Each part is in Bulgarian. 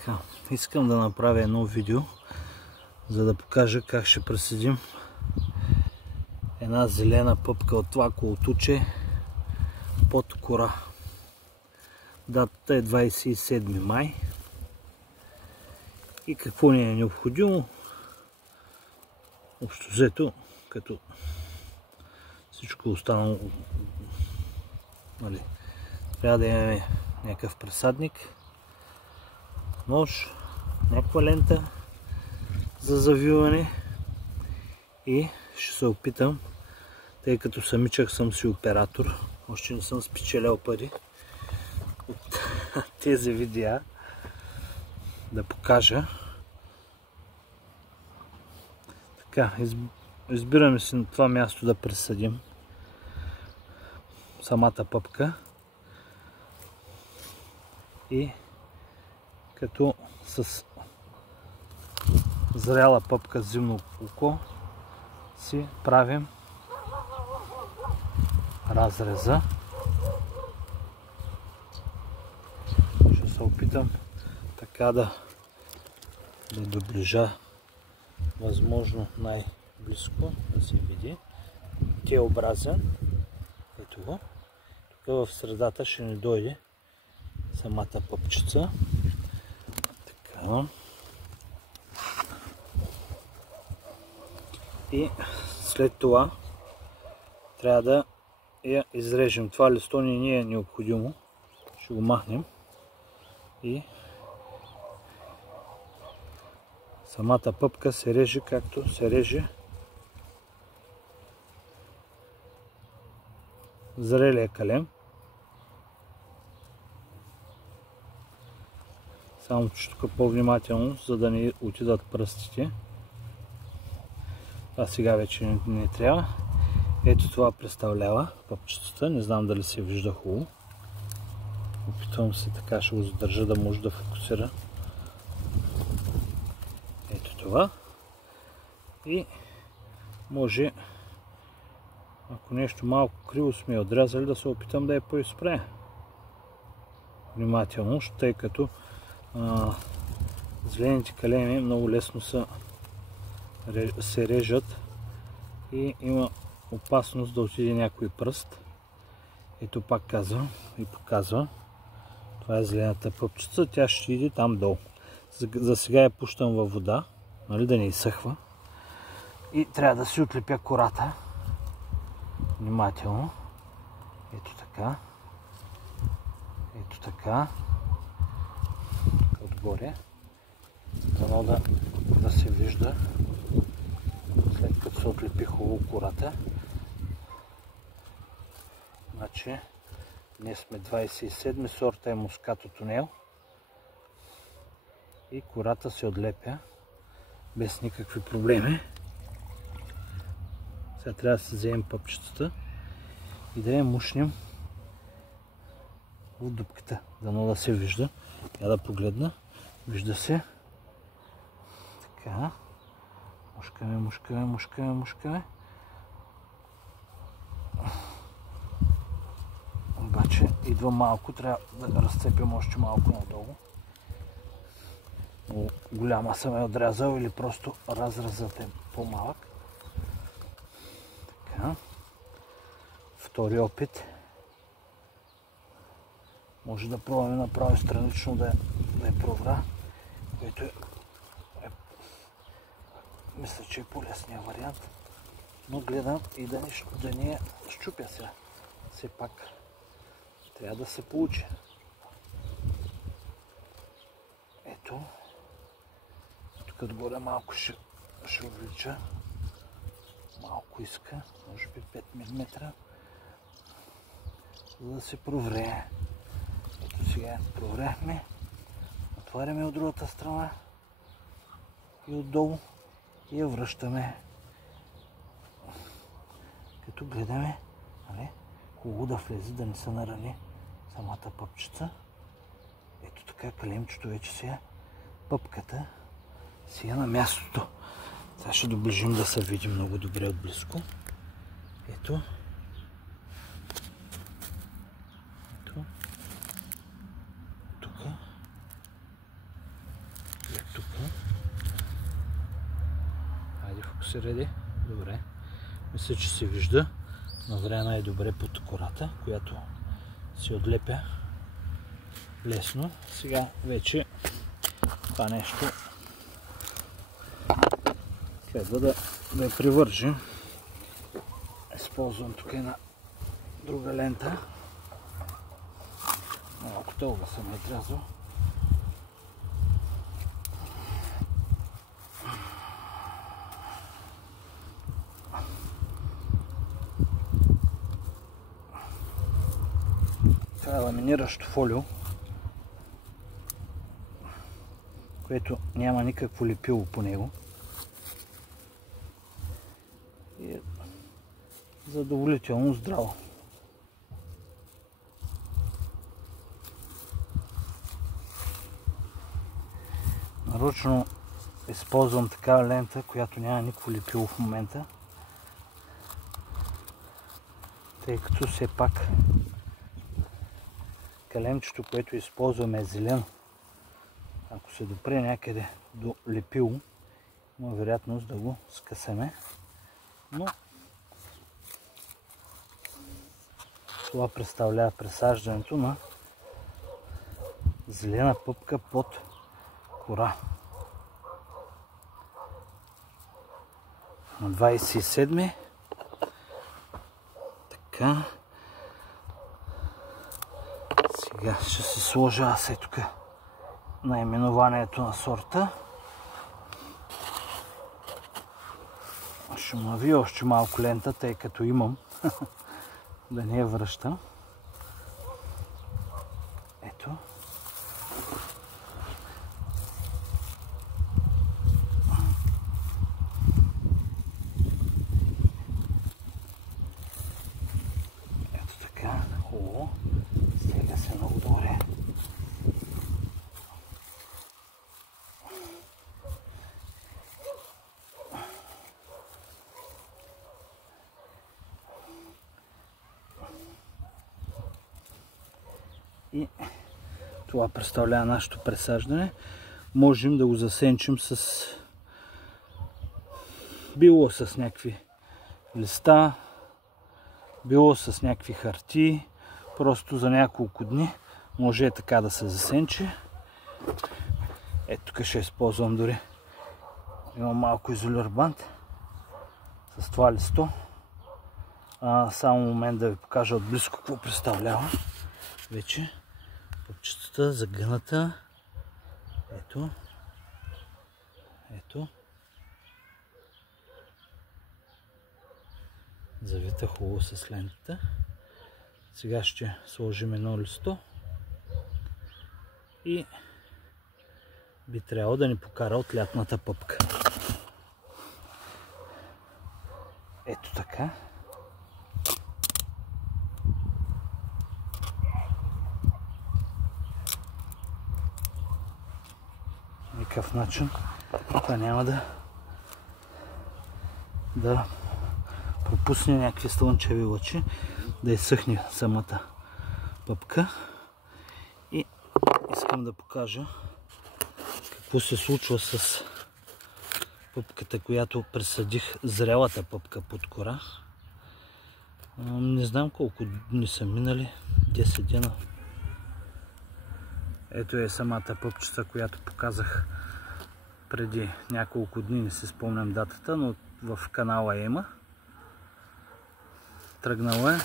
Така, искам да направя едно видео, за да покажа как ще пресъдим една зелена пъпка от това колтуче под кора. Датата е 27 май. И какво ни е необходимо? Общо взето, като всичко останало, нали, трябва да имаме някакъв пресадник, нож, някаква лента за завиване и ще се опитам, тъй като самичък съм си оператор, още не съм спечелял пари от тези видеа, да покажа. Така, избираме си на това място да пресъдим самата пъпка и като с зряла пъпка с зимно око си правим разреза. Ще се опитам така да доближа възможно най-близко да се види. Т-образен. Ето го. Тук в средата ще ни дойде самата пъпчица. Така. И след това трябва да я изрежем. Това листо не е необходимо. Ще го махнем. И самата пъпка се реже както се реже зрелия калем. Само че тук по-внимателно, за да не отидат пръстите. Това сега вече не трябва. Ето това представлява пъпчицата. Не знам дали се вижда хубаво. Опитвам се така, ще го задържа да може да фокусира. Ето това. И може, ако нещо малко криво сме отрязали, да се опитам да я поизправя. Внимателно, тъй като зелените калеми много лесно се режат и има опасност да отиде някой пръст. Ето пак казвам и показвам. Това е зелената пъпчица, тя ще иде там долу. За сега я пущам във вода, нали, да не изсъхва. И трябва да си отлепя кората. Внимателно. Ето така. Ето така. Отгоре. Дано да се вижда. След като се отлепи хубаво кората. Значи, днес сме 27, сорта е мускато тунел. И кората се отлепя без никакви проблеми. Сега трябва да си вземем пъпчицата и да я мушнем в дупката, дано да се вижда. Я да погледна. Вижда се. Така. Мушкаме, мушкаме, мушкаме, мушкаме. Обаче идва малко, трябва да разцепим още малко надолу. Но голяма съм е отрязал или просто разрезът е по-малък. Така. Втори опит. Може да пробваме направо странично да я провра, което мисля, че е по-лесният вариант. Но гледам и да не я щупя сега. Все пак трябва да се получи. Ето. Тук отгоре малко ще увелича. Малко иска, може би 5 мм, за да се проврее. Ето сега провряхме. Отваряме от другата страна и отдолу и я връщаме. Като гледаме, хубаво да влезе, да не се нарани самата пъпчица. Ето така, калемчето вече сега, пъпката си е на мястото. Сега ще доближим да се види много добре отблизко. Ето. Ето. Тук. се реди. Добре. Мисля, че се вижда. Назря най-добре под кората, която се отлепя лесно. Сега вече това нещо следва да я привържим. Използвам тук една друга лента. Малко толкова съм отрязал. Това е ламиниращо фолио, което няма никакво лепило по него. И е задоволително здраво. Нарочно използвам такава лента, която няма никакво лепило в момента, тъй като все пак калемчето, което използваме е зелено. Ако се допре някъде до лепило, има вероятност да го скъсаме. Но това представлява пресаждането на зелена пъпка под кора. На 27. Така. Сега ще се сложа аз е тук наименованието на сорта. Ще му навия още малко лента, тъй като имам да не я връщам. Ето. Ето така. Хубаво. Стига се много добре. И това представлява нашето пресаждане. Можем да го засенчим с било с някакви листа, било с някакви хартии. Просто за няколко дни може така да се засенчи. Ето тук ще използвам дори. Имам малко изолир бант с това листо. Само момент да ви покажа отблизко какво представлява. Вече пъпчетата загъната. Ето. Ето. Завита хубаво с лентата. Сега ще сложим едно листо и би трябвало да ни покара от лятната пъпка. Ето така. Никакъв начин това няма да пропусне някакви слънчеви лъчи, да изсъхне самата пъпка. И искам да покажа какво се случва с пъпката, която пресадих, зрелата пъпка под кора. Не знам колко дни са минали, 10 дена. Ето е самата пъпчица, която показах преди няколко дни, не си спомням датата, но в канала има. Тръгнала е.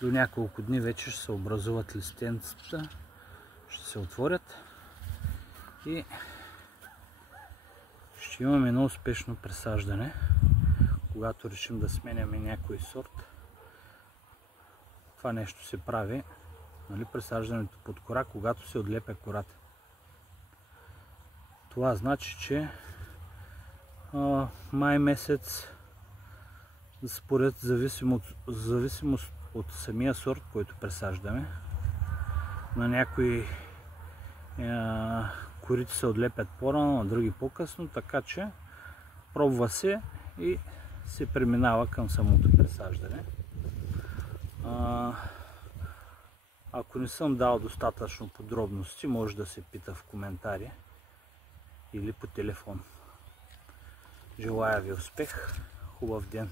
До няколко дни вече ще се образуват листенцата, ще се отворят и ще имаме едно успешно пресаждане, когато решим да сменяме някой сорт. Това нещо се прави, нали, пресаждането под кора, когато се отлепя кората. Това значи, че май месец, според зависимост от самия сорт, който пресаждаме, на някои корите се отлепят по-рано, на други по-късно, така че пробва се и се преминава към самото пресаждане. Ако не съм дал достатъчно подробности, може да се пита в коментари или по телефон. Желая ви успех, хубав ден!